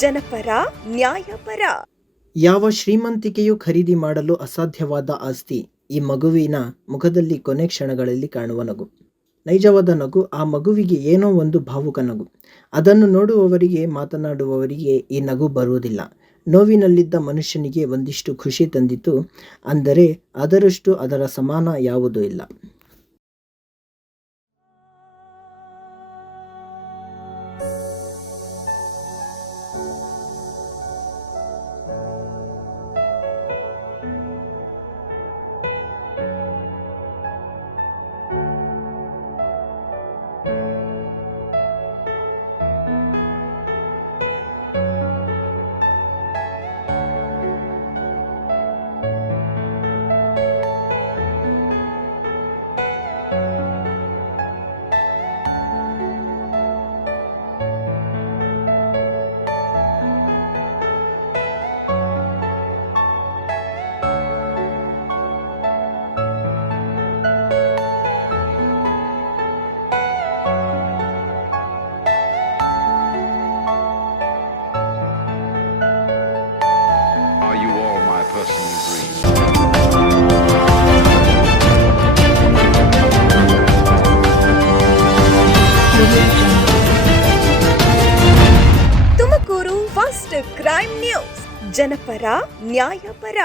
ಜನಪರ ನ್ಯಾಯಪರ. ಯಾವ ಶ್ರೀಮಂತಿಕೆಯೂ ಖರೀದಿ ಮಾಡಲು ಅಸಾಧ್ಯವಾದ ಆಸ್ತಿ ಈ ಮಗುವಿನ ಮುಖದಲ್ಲಿ ಕೊನೆ ಕ್ಷಣಗಳಲ್ಲಿ ಕಾಣುವ ನಗು. ನೈಜವಾದ ನಗು. ಆ ಮಗುವಿಗೆ ಏನೋ ಒಂದು ಭಾವುಕ ನಗು. ಅದನ್ನು ನೋಡುವವರಿಗೆ, ಮಾತನಾಡುವವರಿಗೆ ಈ ನಗು ಬರುವುದಿಲ್ಲ. ನೋವಿನಲ್ಲಿದ್ದ ಮನುಷ್ಯನಿಗೆ ಒಂದಿಷ್ಟು ಖುಷಿ ತಂದಿತು ಅಂದರೆ ಅದರಷ್ಟು ಅದರ ಸಮಾನ ಯಾವುದೂ ಇಲ್ಲ. Are you all my personal dreams? Tumakuru first crime news. ಜನಪರ ನ್ಯಾಯಪರ.